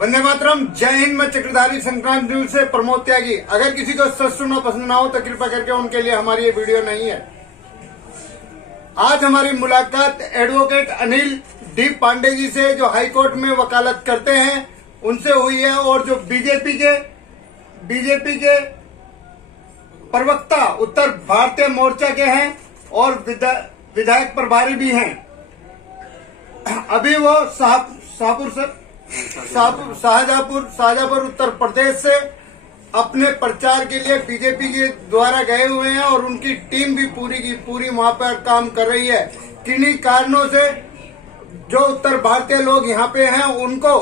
वंदे मातरम। जय हिंद। मैं चक्रधारी संक्रांत न्यूज से प्रमोद त्यागी। अगर किसी को सच सुनना पसंद ना हो तो कृपया करके उनके लिए हमारी ये वीडियो नहीं है। आज हमारी मुलाकात एडवोकेट अनिल डी पांडे जी से, जो हाई कोर्ट में वकालत करते हैं, उनसे हुई है, और जो बीजेपी के प्रवक्ता उत्तर भारतीय मोर्चा के हैं और विधायक प्रभारी भी हैं। अभी वो शाहजहांपुर उत्तर प्रदेश से अपने प्रचार के लिए बीजेपी के द्वारा गए हुए हैं, और उनकी टीम भी पूरी की पूरी वहां पर काम कर रही है। किन्हीं कारणों से जो उत्तर भारतीय लोग यहाँ पे हैं उनको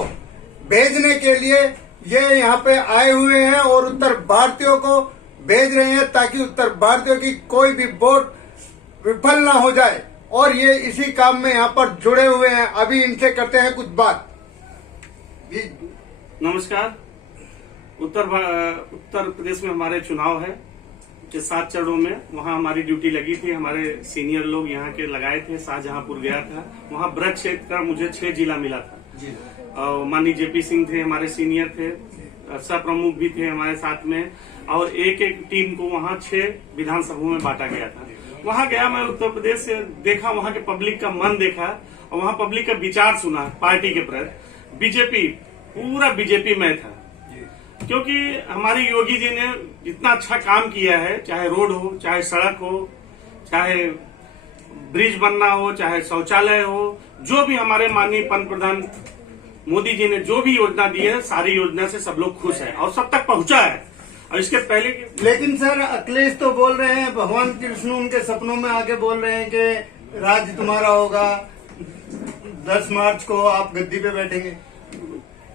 भेजने के लिए ये यहाँ पे आए हुए हैं, और उत्तर भारतीयों को भेज रहे हैं ताकि उत्तर भारतीयों की कोई भी वोट विफल ना हो जाए, और ये इसी काम में यहाँ पर जुड़े हुए हैं। अभी इनसे करते हैं कुछ बात। नमस्कार। उत्तर प्रदेश में हमारे चुनाव है के 7 चरणों में। वहाँ हमारी ड्यूटी लगी थी। हमारे सीनियर लोग यहाँ के लगाए थे। शाहजहांपुर गया था। वहाँ ब्रज क्षेत्र का मुझे 6 जिला मिला था। माननीय जेपी सिंह थे, हमारे सीनियर थे, सह प्रमुख भी थे हमारे साथ में, और एक टीम को वहाँ 6 विधानसभाओं में बांटा गया था। वहाँ गया मैं, उत्तर प्रदेश से देखा, वहाँ के पब्लिक का मन देखा, और वहाँ पब्लिक का विचार सुना पार्टी के प्रति। बीजेपी पूरा बीजेपी में था, क्योंकि हमारी योगी जी ने इतना अच्छा काम किया है, चाहे रोड हो, चाहे सड़क हो, चाहे ब्रिज बनना हो, चाहे शौचालय हो, जो भी हमारे माननीय पंतप्रधान मोदी जी ने जो भी योजना दी है, सारी योजना से सब लोग खुश है और सब तक पहुंचा है। और इसके पहले लेकिन सर, अखिलेश तो बोल रहे हैं, भगवान कृष्ण उनके सपनों में आके बोल रहे हैं कि राज्य तुम्हारा होगा, 10 मार्च को आप गद्दी पे बैठेंगे।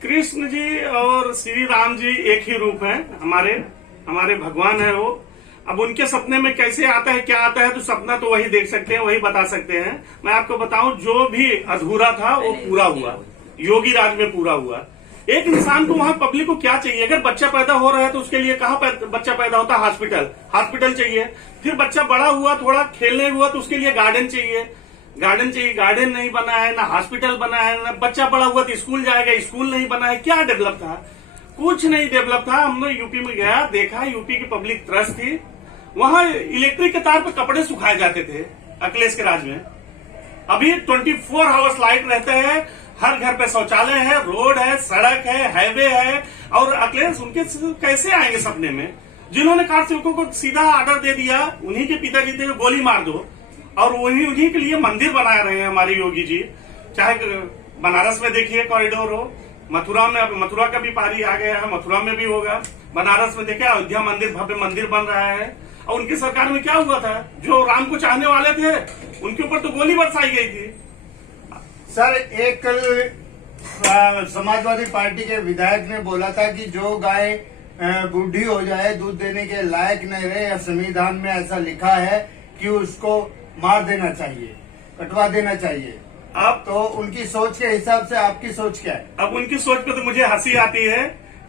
कृष्ण जी और श्री राम जी एक ही रूप है, हमारे भगवान है वो। अब उनके सपने में कैसे आता है, क्या आता है, तो सपना तो वही देख सकते हैं, वही बता सकते हैं। मैं आपको बताऊं, जो भी अधूरा था वो पूरा हुआ, योगी राज में पूरा हुआ। एक इंसान को वहाँ पब्लिक को क्या चाहिए? अगर बच्चा पैदा हो रहा है तो उसके लिए कहाँ बच्चा पैदा होता है? हॉस्पिटल चाहिए। फिर बच्चा बड़ा हुआ, थोड़ा खेलने हुआ, तो उसके लिए गार्डन चाहिए। गार्डन नहीं बना है, ना हॉस्पिटल बना है, ना बच्चा बड़ा हुआ तो स्कूल जाएगा, स्कूल नहीं बना है। क्या डेवलप था? कुछ नहीं डेवलप था। हम लोग यूपी में गया, देखा, यूपी की पब्लिक त्रस्त थी। वहाँ इलेक्ट्रिक के तार पर कपड़े सुखाए जाते थे अखिलेश के राज में। अभी 24 आवर्स लाइट रहते हैं, हर घर पे शौचालय है, रोड है, सड़क है, हाईवे है। और अखिलेश उनके कैसे आएंगे सपने में? जिन्होंने कार सेवकों को सीधा ऑर्डर दे दिया, उन्हीं के पिताजी थे, गोली मार दो, और उन्हीं के लिए मंदिर बना रहे हैं हमारे योगी जी। चाहे बनारस में देखिए कॉरिडोर हो, मथुरा का भी पारी आ गया है, मथुरा में भी होगा। बनारस में देखिए अयोध्या मंदिर, भव्य मंदिर बन रहा है। और उनकी सरकार में क्या हुआ था? जो राम को चाहने वाले थे उनके ऊपर तो गोली बरसाई गई थी। सर, एक कल समाजवादी पार्टी के विधायक ने बोला था कि जो गाय बूढ़ी हो जाए, दूध देने के लायक नहीं रहे, या संविधान में ऐसा लिखा है कि उसको मार देना चाहिए, कटवा देना चाहिए। अब तो उनकी सोच के हिसाब से आपकी सोच क्या है? अब उनकी सोच पे तो मुझे हंसी आती है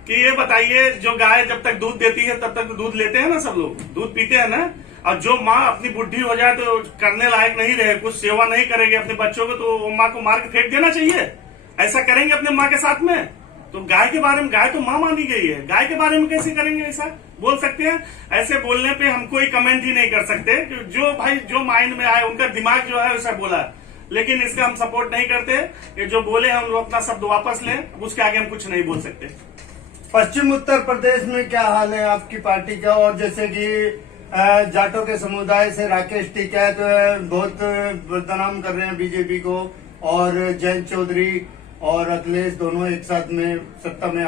कि ये बताइए, जो गाय जब तक दूध देती है तब तक तो दूध लेते हैं ना, सब लोग दूध पीते हैं ना। और जो माँ अपनी बुढ़ी हो जाए तो करने लायक नहीं रहे, कुछ सेवा नहीं करेगी अपने बच्चों को, तो माँ को मार के फेंक देना चाहिए। ऐसा करेंगे अपने माँ के साथ में? तो गाय के बारे में, गाय तो माँ मानी गई है, गाय के बारे में कैसे करेंगे? ऐसा बोल सकते हैं? ऐसे बोलने पे हम कोई कमेंट ही नहीं कर सकते। जो माइंड में आए, उनका दिमाग जो है वैसा बोला, लेकिन इसका हम सपोर्ट नहीं करते। जो बोले हम लोग अपना शब्द वापस लें, उसके आगे हम कुछ नहीं बोल सकते। पश्चिम उत्तर प्रदेश में क्या हाल है आपकी पार्टी का? और जैसे कि जाटों के समुदाय से राकेश टिकैत बहुत बदनाम कर रहे हैं बीजेपी को, और जयंत चौधरी और अखिलेश दोनों एक साथ में सत्ता में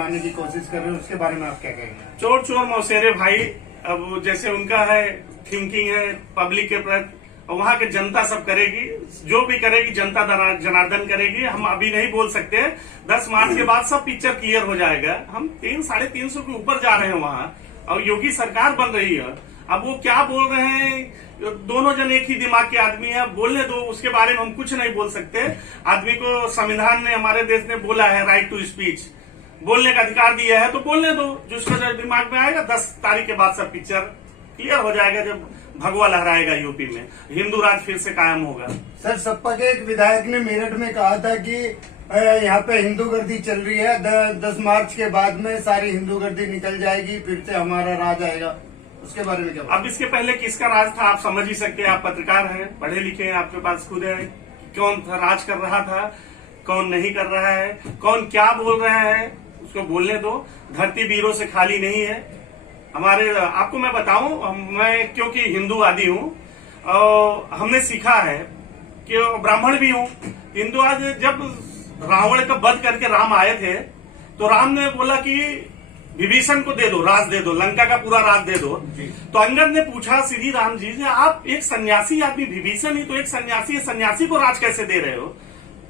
आने की कोशिश कर रहे हैं, उसके बारे में आप क्या कहेंगे? चोर चोर मौसेरे भाई। अब जैसे उनका है थिंकिंग है पब्लिक के प्रति, वहाँ की जनता सब करेगी, जो भी करेगी जनता जनार्दन करेगी। हम अभी नहीं बोल सकते। 10 मार्च के बाद सब पिक्चर क्लियर हो जाएगा। हम 300-350 के ऊपर जा रहे हैं वहाँ, और योगी सरकार बन रही है। अब वो क्या बोल रहे हैं, दोनों जन एक ही दिमाग के आदमी है, बोलने दो, उसके बारे में हम कुछ नहीं बोल सकते। आदमी को संविधान ने, हमारे देश ने बोला है राइट टू स्पीच, बोलने का अधिकार दिया है, तो बोलने दो। जिसका दिमाग में आएगा, 10 तारीख के बाद सब पिक्चर क्लियर हो जाएगा। जब भगवा लहराएगा यूपी में, हिंदू राज फिर से कायम होगा। सर, सपा के एक विधायक ने मेरठ में कहा था कि यहाँ पे हिंदू गर्दी चल रही है। 10 मार्च के बाद में सारी हिंदू गर्दी निकल जाएगी, फिर से हमारा राज आएगा। उसके बारे में क्या? अब इसके पहले किसका राज था आप समझ ही सकते हैं। आप पत्रकार हैं, पढ़े लिखे हैं, आपके पास खुद है। कौन था राज कर रहा था, कौन नहीं कर रहा है, कौन क्या बोल रहा है, उसको बोलने दो। धरती वीरों से खाली नहीं है। हमारे आपको मैं बताऊं, मैं क्योंकि हिंदूवादी हूँ और हमने सीखा है कि ब्राह्मण भी हूँ। हिंदू आज जब रावण का वध करके राम आए थे तो राम ने बोला कि विभीषण को दे दो, राज दे दो, लंका का पूरा राज दे दो। तो अंगद ने पूछा श्री राम जी से, आप एक सन्यासी आदमी, विभीषण ही तो एक सन्यासी है, सन्यासी को राज कैसे दे रहे हो?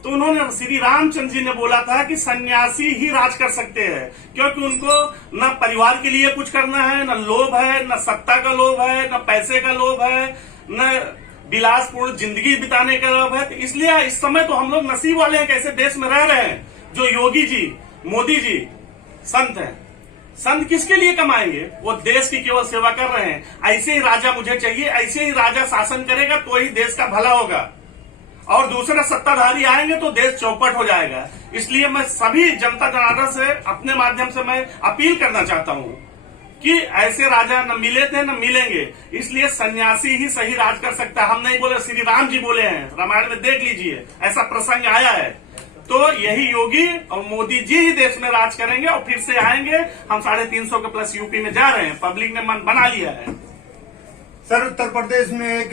तो उन्होंने श्री रामचंद्र जी ने बोला था कि सन्यासी ही राज कर सकते हैं, क्योंकि उनको न परिवार के लिए कुछ करना है, न लोभ है, न सत्ता का लोभ है, न पैसे का लोभ है, न विलासपूर्ण जिंदगी बिताने का लोभ है। तो इसलिए इस समय तो हम लोग नसीब वाले हैं, कैसे देश में रह रहे हैं। जो योगी जी, मोदी जी संत हैं। संत किसके लिए कमाएंगे? वो देश की केवल सेवा कर रहे हैं। ऐसे ही राजा मुझे चाहिए, ऐसे ही राजा शासन करेगा तो ही देश का भला होगा। और दूसरा सत्ताधारी आएंगे तो देश चौपट हो जाएगा। इसलिए मैं सभी जनता जनार्दन से अपने माध्यम से मैं अपील करना चाहता हूँ कि ऐसे राजा न मिले थे न मिलेंगे। इसलिए सन्यासी ही सही राज कर सकता है। हम नहीं बोले, श्री राम जी बोले हैं, रामायण में देख लीजिए, ऐसा प्रसंग आया है। तो यही योगी और मोदी जी ही देश में राज करेंगे और फिर से आएंगे। हम 350 के प्लस यूपी में जा रहे हैं, पब्लिक ने मन बना लिया है। सर, उत्तर प्रदेश में एक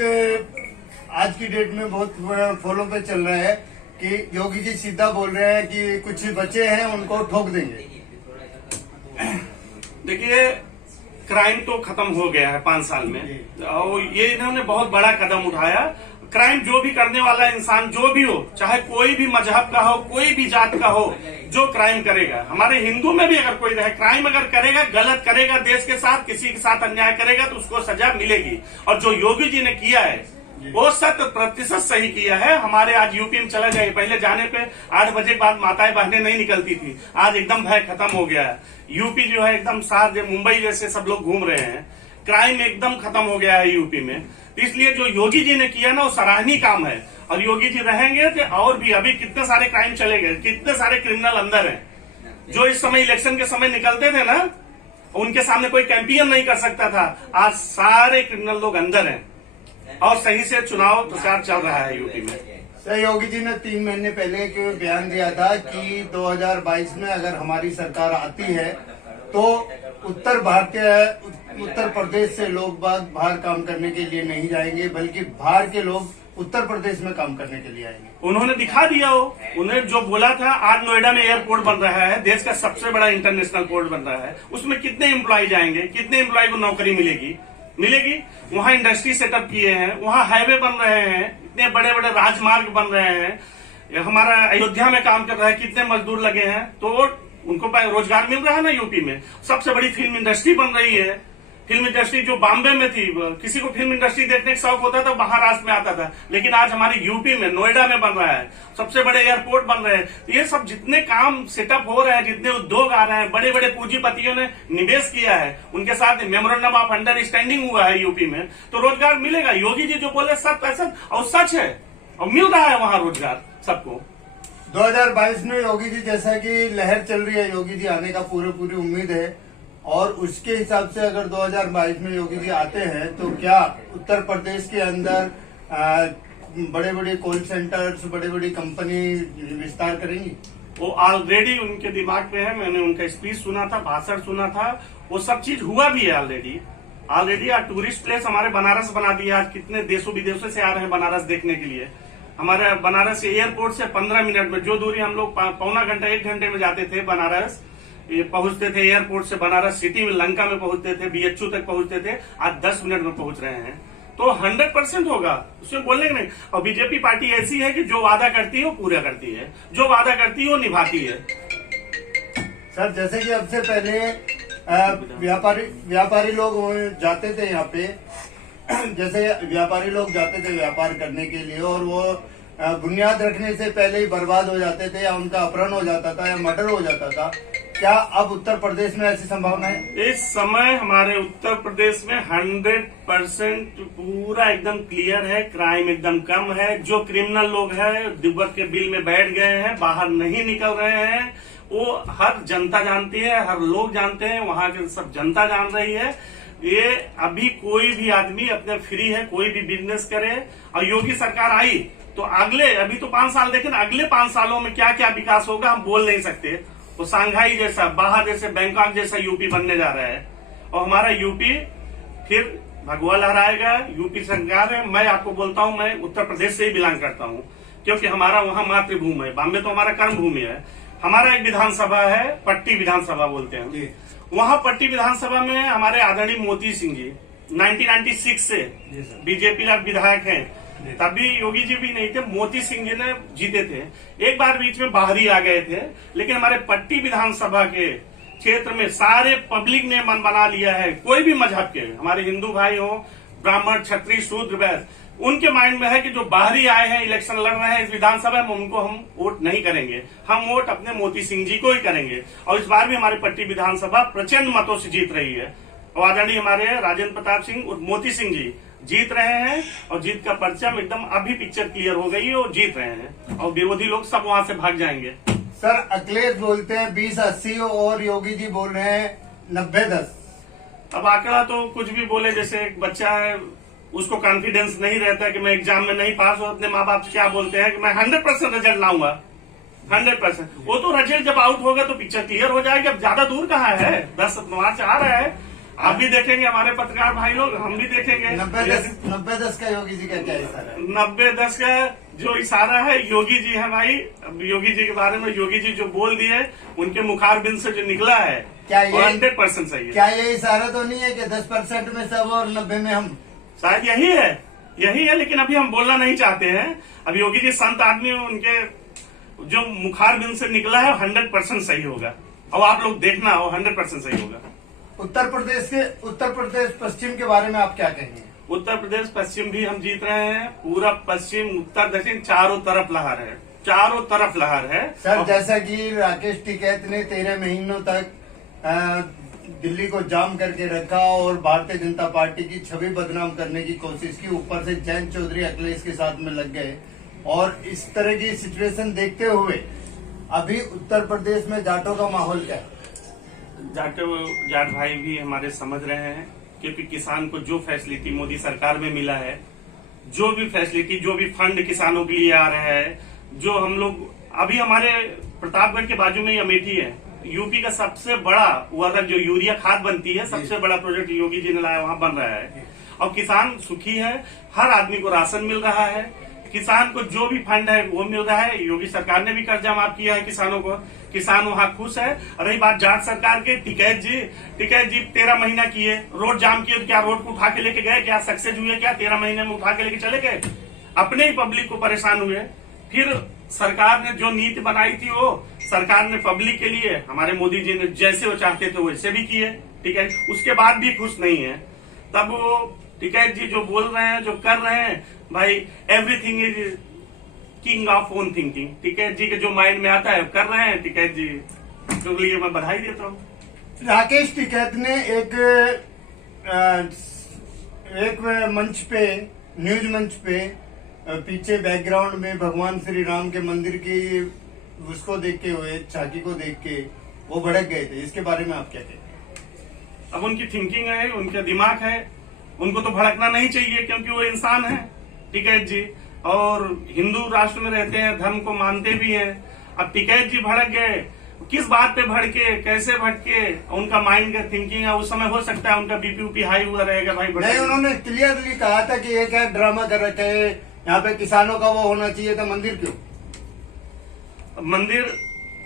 आज की डेट में बहुत फॉलो पे चल रहा है कि योगी जी सीधा बोल रहे हैं कि कुछ बच्चे हैं उनको ठोक देंगे। देखिए, क्राइम तो खत्म हो गया है 5 साल में और ये इन्होंने बहुत बड़ा कदम उठाया। क्राइम जो भी करने वाला इंसान जो भी हो, चाहे कोई भी मजहब का हो, कोई भी जात का हो, जो क्राइम करेगा, हमारे हिंदू में भी अगर कोई रहे, क्राइम अगर करेगा, गलत करेगा, देश के साथ किसी के साथ अन्याय करेगा तो उसको सजा मिलेगी। और जो योगी जी ने किया है वो 100% सही किया है। हमारे आज यूपी में चला जाए, पहले जाने पे 8 बजे के बाद माताएं बहनें नहीं निकलती थी, आज एकदम भय खत्म हो गया है। यूपी जो है एकदम साथ, मुंबई जैसे सब लोग घूम रहे हैं, क्राइम एकदम खत्म हो गया है यूपी में। इसलिए जो योगी जी ने किया ना वो सराहनीय काम है। और योगी जी रहेंगे तो और भी अभी कितने सारे क्राइम चले गए, कितने सारे क्रिमिनल अंदर हैं। जो इस समय इलेक्शन के समय निकलते थे ना, उनके सामने कोई कैंपेन नहीं कर सकता था, आज सारे क्रिमिनल लोग अंदर हैं और सही से चुनाव प्रचार चल रहा है यूपी में। सर, योगी जी ने 3 महीने पहले एक बयान दिया था कि 2022 में अगर हमारी सरकार आती है तो उत्तर प्रदेश से लोग बाहर काम करने के लिए नहीं जाएंगे, बल्कि बाहर के लोग उत्तर प्रदेश में काम करने के लिए आएंगे। उन्होंने दिखा दिया हो, उन्हें जो बोला था। आज नोएडा में एयरपोर्ट बन रहा है, देश का सबसे बड़ा इंटरनेशनल पोर्ट बन रहा है। उसमें कितने एम्प्लॉय जाएंगे, कितने एम्प्लॉय को नौकरी मिलेगी। वहाँ इंडस्ट्री सेटअप किए हैं, वहाँ हाईवे बन रहे हैं, इतने बड़े बड़े राजमार्ग बन रहे हैं। हमारा अयोध्या में काम कर रहा है, कितने मजदूर लगे हैं, तो उनको रोजगार मिल रहा है ना यूपी में। सबसे बड़ी फिल्म इंडस्ट्री बन रही है। फिल्म इंडस्ट्री जो बॉम्बे में थी, किसी को फिल्म इंडस्ट्री देखने का शौक होता था महाराष्ट्र में आता था, लेकिन आज हमारे यूपी में नोएडा में बन रहा है, सबसे बड़े एयरपोर्ट बन रहे हैं। ये सब जितने काम सेटअप हो रहे हैं, जितने उद्योग आ रहे हैं, बड़े बड़े पूंजीपतियों ने निवेश किया है, उनके साथ मेमोरेंडम ऑफ अंडरस्टैंडिंग हुआ है यूपी में, तो रोजगार मिलेगा। योगी जी जो बोले सब पैसा और सच है और मिल रहा है वहाँ रोजगार सबको। 2022 में योगी जी, जैसा कि लहर चल रही है, योगी जी आने का पूरी उम्मीद है। और उसके हिसाब से अगर 2022 में योगी जी आते हैं तो क्या उत्तर प्रदेश के अंदर बड़े बड़े कॉल सेंटर्स, बड़ी बड़ी कंपनी विस्तार करेंगी? वो ऑलरेडी उनके दिमाग में है। मैंने उनका स्पीच सुना था, भाषण सुना था, वो सब चीज हुआ भी है ऑलरेडी। आज टूरिस्ट प्लेस हमारे बनारस बना दिया। आज कितने देशों विदेशों से आ रहे हैं बनारस देखने के लिए। हमारे बनारस एयरपोर्ट से 15 मिनट में, जो दूरी हम लोग पौना घंटा 1 घंटे में जाते थे बनारस, ये पहुंचते थे एयरपोर्ट से बनारस सिटी में, लंका में पहुंचते थे, BHU तक पहुंचते थे, आज 10 मिनट में पहुंच रहे हैं। तो 100% होगा, उसमें बोलने नहीं। और बीजेपी पार्टी ऐसी है कि जो वादा करती है वो पूरा करती है, जो वादा करती है वो निभाती है। सर, जैसे कि अब से पहले व्यापारी लोग जाते थे यहाँ पे, जैसे व्यापारी लोग जाते थे व्यापार करने के लिए और वो बुनियाद रखने से पहले ही बर्बाद हो जाते थे, या उनका अपहरण हो जाता था या मर्डर हो जाता था। क्या अब उत्तर प्रदेश में ऐसी संभावना है? इस समय हमारे उत्तर प्रदेश में 100% पूरा एकदम क्लियर है। क्राइम एकदम कम है। जो क्रिमिनल लोग हैं दिब्बत के बिल में बैठ गए हैं, बाहर नहीं निकल रहे हैं, वो हर जनता जानती है, हर लोग जानते हैं, वहां के सब जनता जान रही है। ये अभी कोई भी आदमी अपने फ्री है, कोई भी बिजनेस करे। और योगी सरकार आई तो अगले, अभी तो 5 साल देखे ना, अगले 5 सालों में क्या क्या विकास होगा हम बोल नहीं सकते। तो शंघाई जैसा, बाहर जैसे बैंकॉक जैसा यूपी बनने जा रहा है। और हमारा यूपी फिर भगवा लहराएगा। यूपी सरकार है। मैं आपको बोलता हूं, मैं उत्तर प्रदेश से ही बिलोंग करता हूं, क्योंकि हमारा वहां मातृभूमि है। बॉम्बे तो हमारा कर्म भूमि है। हमारा एक विधानसभा है, पट्टी विधानसभा बोलते हैं। वहां पट्टी विधानसभा में हमारे आदरणीय मोती सिंह जी 1996 से बीजेपी का विधायक हैं। तभी योगी जी भी नहीं थे, मोती सिंह जी ने जीते थे। एक बार बीच में बाहरी आ गए थे, लेकिन हमारे पट्टी विधानसभा के क्षेत्र में सारे पब्लिक ने मन बना लिया है। कोई भी मजहब के, हमारे हिंदू भाई हो, ब्राह्मण, क्षत्रिय, शूद्र, वैश्य, उनके माइंड में है कि जो बाहरी आए हैं, इलेक्शन लड़ रहे हैं इस विधानसभा में, उनको हम वोट नहीं करेंगे। हम वोट अपने मोती सिंह जी को ही करेंगे। और इस बार भी हमारी पट्टी विधानसभा प्रचंड मतों से जीत रही है। और आदरणीय हमारे राजेंद्र प्रताप सिंह और मोती सिंह जी जीत रहे हैं। और जीत का परचम एकदम अभी पिक्चर क्लियर हो गई है और जीत रहे हैं। और विरोधी लोग सब वहां से भाग जाएंगे। सर, अखिलेश बोलते हैं 20-80 और योगी जी बोल रहे हैं 90-10। अब आंकड़ा तो कुछ भी बोले, जैसे एक बच्चा है उसको कॉन्फिडेंस नहीं रहता कि मैं एग्जाम में नहीं पास हो, अपने माँ बाप क्या बोलते हैं कि मैं 100% रिजल्ट लाऊंगा। 100% वो तो रिजल्ट जब आउट होगा तो पिक्चर क्लियर हो जाएगी। अब ज्यादा दूर कहाँ है, 10 मार्च आ रहा है। आप भी देखेंगे, हमारे पत्रकार भाई लोग, हम भी देखेंगे। 90-10 का योगी जी का क्या इशारा है? 90-10 का जो इशारा है योगी जी है भाई। अब योगी जी के बारे में योगी जी जो बोल दिए, उनके मुखारबिंद से जो निकला है, क्या ये 100% सही है। क्या ये इशारा तो नहीं है कि 10% में सब और 90 में हम? शायद यही है, लेकिन अभी हम बोलना नहीं चाहते हैं। अब योगी जी संत आदमी, उनके जो मुखारबिंद से निकला है 100% सही होगा। और आप लोग देखना, वो 100% सही होगा। उत्तर प्रदेश पश्चिम के बारे में आप क्या कहेंगे? उत्तर प्रदेश पश्चिम भी हम जीत रहे हैं। पूरा पश्चिम, उत्तर, दक्षिण, चारों तरफ लहर है, चारों तरफ लहर है। सर, जैसा कि राकेश टिकैत ने 13 महीनों तक दिल्ली को जाम करके रखा और भारतीय जनता पार्टी की छवि बदनाम करने की कोशिश की, ऊपर से जयंत चौधरी अखिलेश के साथ में लग गए। और इस तरह की सिचुएशन देखते हुए अभी उत्तर प्रदेश में जाटों का माहौल क्या है? जाट भाई भी हमारे समझ रहे हैं, क्योंकि किसान को जो फैसिलिटी मोदी सरकार में मिला है, जो भी फैसिलिटी, जो भी फंड किसानों के लिए आ रहा है, जो हम लोग अभी हमारे प्रतापगढ़ के बाजू में अमेठी है, यूपी का सबसे बड़ा वाला जो यूरिया खाद बनती है, सबसे बड़ा प्रोजेक्ट योगी जी ने लाया, वहां बन रहा है। और किसान सुखी है, हर आदमी को राशन मिल रहा है, किसान को जो भी फंड है वो मिल रहा है। योगी सरकार ने भी कर्जा माफ किया है किसानों को, किसान वहां खुश है। रही बात जाट सरकार के, टिकैत जी 13 महीना किए, रोड जाम किए, तो क्या रोड को उठा के लेके गए? क्या सक्सेस हुए? क्या 13 महीने में उठा के लेके चले गए? अपने ही पब्लिक को परेशान हुए। फिर सरकार ने जो नीति बनाई थी, वो सरकार ने पब्लिक के लिए, हमारे मोदी जी ने जैसे वो चाहते थे वैसे भी किए, ठीक है। उसके बाद भी खुश नहीं है। तब वो टिकैत जी जो बोल रहे हैं, जो कर रहे हैं, भाई everything is king of own thinking. Tikait ji के जो माइंड में आता है कर रहे हैं। टिकैत जी के लिए मैं बधाई देता हूँ। राकेश टिकैत ने एक मंच पे, न्यूज मंच पे, पीछे बैकग्राउंड में भगवान श्री राम के मंदिर की उसको देख के हुए, झांकी को देख के वो भड़क गए थे। इसके बारे में आप क्या कहते हैं? अब उनकी थिंकिंग है, उनका दिमाग है, उनको तो भड़कना नहीं चाहिए, क्योंकि वो इंसान है टिकैत जी, और हिंदू राष्ट्र में रहते हैं, धर्म को मानते भी हैं। अब टिकैत जी भड़क गए, किस बात पे भड़के, कैसे भड़के, उनका माइंड का थिंकिंग है। उस समय हो सकता है उनका बीपी हाई हुआ रहेगा भाई। नहीं, उन्होंने क्लियरली कहा था कि ये क्या ड्रामा कर रखे है, यहाँ पे किसानों का वो होना चाहिए था। मंदिर क्यों? मंदिर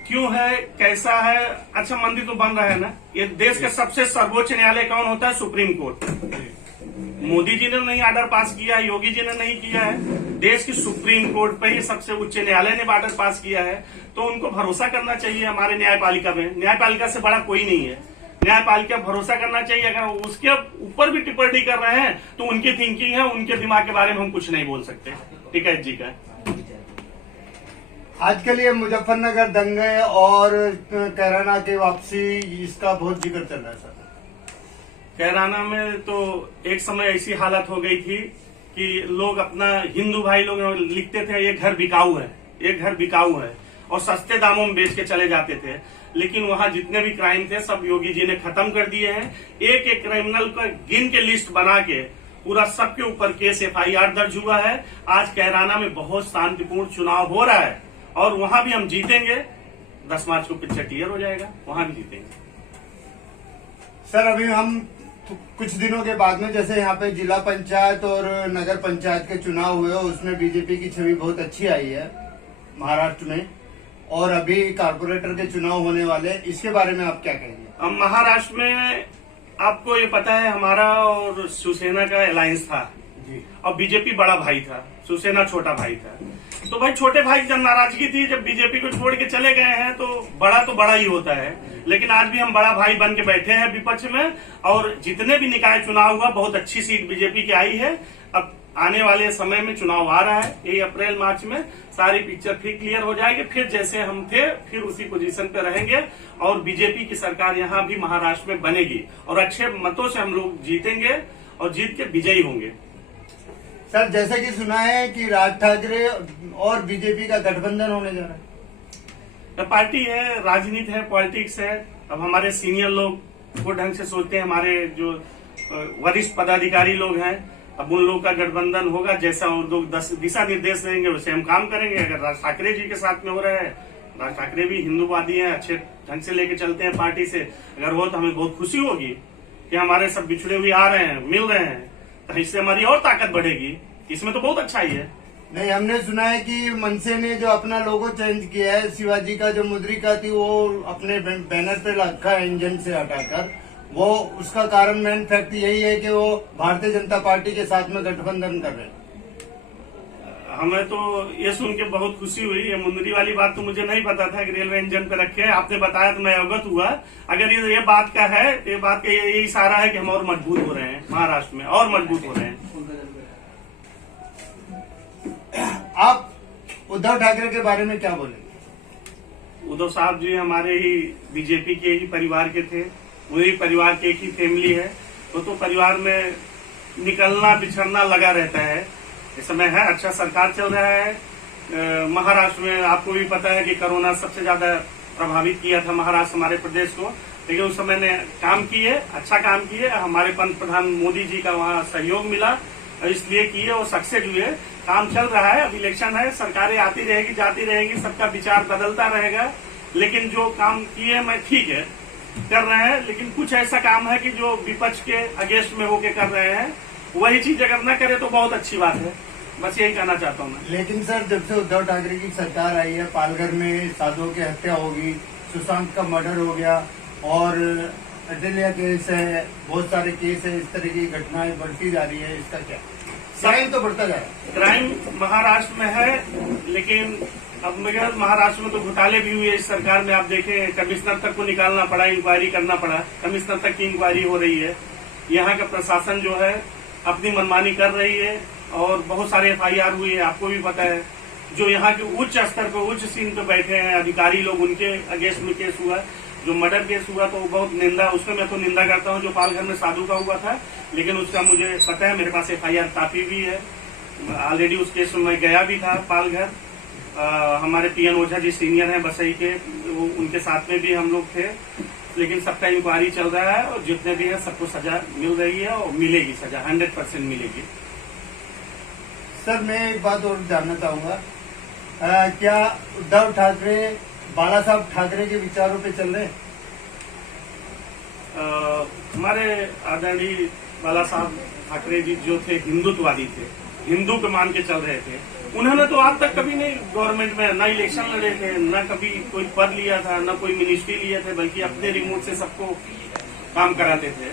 क्यों है, कैसा है? अच्छा, मंदिर तो बन रहा है ना। ये देश के सबसे सर्वोच्च न्यायालय कौन होता है? Supreme court. मोदी जी ने नहीं ऑर्डर पास किया है, योगी जी ने नहीं किया है, देश की सुप्रीम कोर्ट पे ही सबसे उच्च न्यायालय ने ऑर्डर पास किया है। तो उनको भरोसा करना चाहिए हमारे न्यायपालिका में। न्यायपालिका से बड़ा कोई नहीं है। न्यायपालिका भरोसा करना चाहिए। अगर उसके ऊपर भी टिप्पणी कर रहे हैं तो उनकी थिंकिंग है, उनके दिमाग के बारे में हम कुछ नहीं बोल सकते टिकैत जी का। आज के लिए मुजफ्फरनगर दंगे और कैराना के वापसी, इसका बहुत जिक्र चल रहा है सर। कैराना में तो एक समय ऐसी हालत हो गई थी कि लोग अपना हिंदू भाई लोग लिखते थे ये घर बिकाऊ है, ये घर बिकाऊ है, और सस्ते दामों में बेच के चले जाते थे। लेकिन वहां जितने भी क्राइम थे सब योगी जी ने खत्म कर दिए हैं। एक एक क्रिमिनल का गिन के लिस्ट बना के पूरा सबके ऊपर केस FIR दर्ज हुआ है। आज कैराना में बहुत शांतिपूर्ण चुनाव हो रहा है और वहां भी हम जीतेंगे। 10 मार्च को पिक्चर क्लियर हो जाएगा, वहां भी जीतेंगे। सर अभी हम कुछ दिनों के बाद में, जैसे यहाँ पे जिला पंचायत और नगर पंचायत के चुनाव हुए, उसमें बीजेपी की छवि बहुत अच्छी आई है महाराष्ट्र में, और अभी कारपोरेटर के चुनाव होने वाले, इसके बारे में आप क्या कहेंगे? अब महाराष्ट्र में आपको ये पता है हमारा और शिवसेना का अलायंस था जी, और बीजेपी बड़ा भाई था, शिवसेना छोटा भाई था। तो भाई छोटे भाई जब नाराजगी थी, जब बीजेपी को छोड़ के चले गए हैं तो बड़ा ही होता है। लेकिन आज भी हम बड़ा भाई बन के बैठे हैं विपक्ष में, और जितने भी निकाय चुनाव हुआ बहुत अच्छी सीट बीजेपी की आई है। अब आने वाले समय में चुनाव आ रहा है, यही अप्रैल मार्च में सारी पिक्चर फिर क्लियर हो जाएगी। फिर जैसे हम थे फिर उसी पोजीशन पे रहेंगे और बीजेपी की सरकार यहाँ भी महाराष्ट्र में बनेगी और अच्छे मतों से हम लोग जीतेंगे और जीत के विजयी होंगे। सर जैसे कि सुना है कि राज ठाकरे और बीजेपी का गठबंधन होने जा रहा है। पार्टी है, राजनीति है, पॉलिटिक्स है। अब हमारे सीनियर लोग वो ढंग से सोचते हैं, हमारे जो वरिष्ठ पदाधिकारी लोग हैं, अब उन लोग का गठबंधन होगा। जैसा उन लोग दिशा निर्देश देंगे वैसे हम काम करेंगे। अगर राज ठाकरे जी के साथ में हो रहा है, राज ठाकरे भी हिंदूवादी हैं, अच्छे ढंग से लेके चलते हैं पार्टी से, अगर हो तो हमें बहुत खुशी होगी कि हमारे सब बिछड़े हुए आ रहे हैं, मिल रहे हैं, तो इससे हमारी और ताकत बढ़ेगी। इसमें तो बहुत अच्छा ही है। नहीं, हमने सुना है कि मनसे ने जो अपना लोगो चेंज किया है, शिवाजी का जो मुद्रिका थी वो अपने बैनर पे रखा है इंजन से हटाकर, वो उसका कारण मेन फैक्ट यही है कि वो भारतीय जनता पार्टी के साथ में गठबंधन कर रहे हैं। हमें तो ये सुन के बहुत खुशी हुई। ये मुंदरी वाली बात तो मुझे नहीं पता था कि रेलवे इंजन पे रखे हैं, आपने बताया तो मैं अवगत हुआ। अगर ये बात का है, ये बात का ये इशारा है कि हम और मजबूत हो रहे हैं, महाराष्ट्र में और मजबूत हो रहे हैं। आप उद्धव ठाकरे के बारे में क्या बोलेंगे? उद्धव साहब जी हमारे ही बीजेपी के ही परिवार के थे, वही परिवार की एक ही फैमिली है। तो परिवार में निकलना बिछड़ना लगा रहता है। इस समय है अच्छा सरकार चल रहा है। महाराष्ट्र में आपको भी पता है कि कोरोना सबसे ज्यादा प्रभावित किया था महाराष्ट्र हमारे प्रदेश को, लेकिन उस समय ने काम किए, अच्छा काम किए। हमारे पंतप्रधान मोदी जी का वहाँ सहयोग मिला, इसलिए किए और सक्सेस हुए। काम चल रहा है, अब इलेक्शन है, सरकारें आती रहेगी जाती रहेगी, सबका विचार बदलता रहेगा। लेकिन जो काम किए मैं ठीक है कर रहे हैं, लेकिन कुछ ऐसा काम है कि जो विपक्ष के अगेंस्ट में होके कर रहे हैं, वही चीज अगर न करे तो बहुत अच्छी बात है। बस यही कहना चाहता हूँ मैं। लेकिन सर जब से उद्धव ठाकरे की सरकार आई है, पालघर में साधुओं की हत्या होगी, सुशांत का मर्डर हो गया और अडेलिया केस है, बहुत सारे केस है, इस तरह की घटनाएं बढ़ती जा रही है, इसका क्या? क्राइम तो बढ़ता जा रहा है। क्राइम महाराष्ट्र में है, लेकिन अब मगर महाराष्ट्र में तो घोटाले भी हुए इस सरकार में। आप देखें, कमिश्नर तक को निकालना पड़ा, इंक्वायरी करना पड़ा, कमिश्नर तक की इंक्वायरी हो रही है। यहाँ का प्रशासन जो है अपनी मनमानी कर रही है और बहुत सारे FIR हुई है, आपको भी पता है। जो यहाँ के उच्च स्तर पर उच्च सीन पे बैठे हैं अधिकारी लोग, उनके अगेंस्ट में केस हुआ। जो मर्डर केस हुआ तो बहुत निंदा, उसमें मैं तो निंदा करता हूँ जो पालघर में साधु का हुआ था, लेकिन उसका मुझे पता है, मेरे पास FIR कॉपी भी है। ऑलरेडी उस केस में मैं गया भी था पालघर। हमारे PN ओझा जी सीनियर हैं बसई के, वो उनके साथ में भी हम लोग थे। लेकिन सबका इंक्वायरी चल रहा है और जितने भी हैं सबको सजा मिल रही है और मिलेगी सजा, 100% मिलेगी। सर मैं एक बात और जानना चाहूंगा, क्या उद्धव ठाकरे बाला साहब ठाकरे के विचारों पे चल रहे हैं? हमारे आदरणीय बाला साहब ठाकरे जी जो थे हिंदुत्ववादी थे, हिंदू को मान के चल रहे थे। उन्होंने तो आज तक कभी नहीं गवर्नमेंट में न इलेक्शन लड़े थे, न कभी कोई पद लिया था, न कोई मिनिस्ट्री लिए थे, बल्कि अपने रिमोट से सबको काम कराते थे।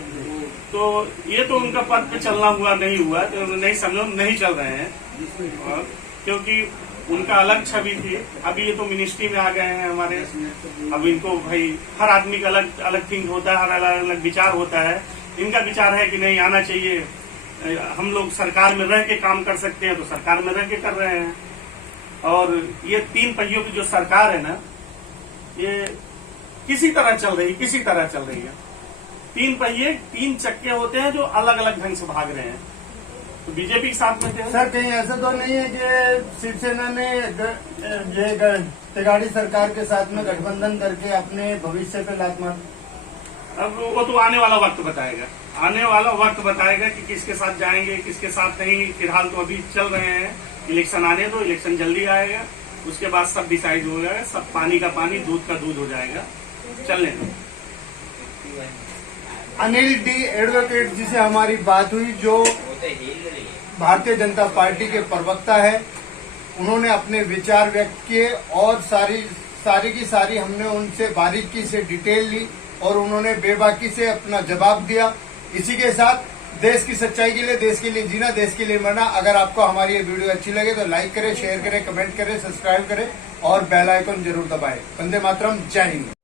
तो ये तो उनका पद पे चलना हुआ नहीं हुआ, तो नहीं समझो नहीं चल रहे हैं, क्योंकि उनका अलग छवि थी। अभी ये तो मिनिस्ट्री में आ गए हैं हमारे। अब इनको भाई हर आदमी का अलग अलग थिंक होता है, हर अलग अलग विचार होता है। इनका विचार है कि नहीं आना चाहिए, हम लोग सरकार में रह के काम कर सकते हैं, तो सरकार में रह के कर रहे हैं। और ये 3 पहियों की जो सरकार है ना, ये किसी तरह चल रही है। 3 पहिए 3 चक्के होते हैं जो अलग अलग ढंग से भाग रहे हैं। तो बीजेपी के साथ में थे सर, कहीं ऐसा तो नहीं है कि शिवसेना ने तिगाड़ी सरकार के साथ में गठबंधन करके अपने भविष्य पे लात मार? अब वो तो आने वाला वक्त बताएगा कि किसके साथ जाएंगे, किसके साथ नहीं। फिलहाल तो अभी चल रहे हैं, इलेक्शन आने दो, इलेक्शन जल्दी आएगा, उसके बाद सब डिसाइड हो जाएगा, सब पानी का पानी, दूध का दूध हो जाएगा। चलने दो। अनिल डी एडवोकेट जी से हमारी बात हुई, जो भारतीय जनता पार्टी के प्रवक्ता है। उन्होंने अपने विचार व्यक्त किए और सारी की सारी हमने उनसे बारीकी से डिटेल ली और उन्होंने बेबाकी से अपना जवाब दिया। इसी के साथ देश की सच्चाई के लिए, देश के लिए जीना, देश के लिए मरना। अगर आपको हमारी ये वीडियो अच्छी लगे तो लाइक करें, शेयर करें, कमेंट करें, सब्सक्राइब करें और बेल आइकन जरूर दबाएं। वंदे मातरम, जय हिंद।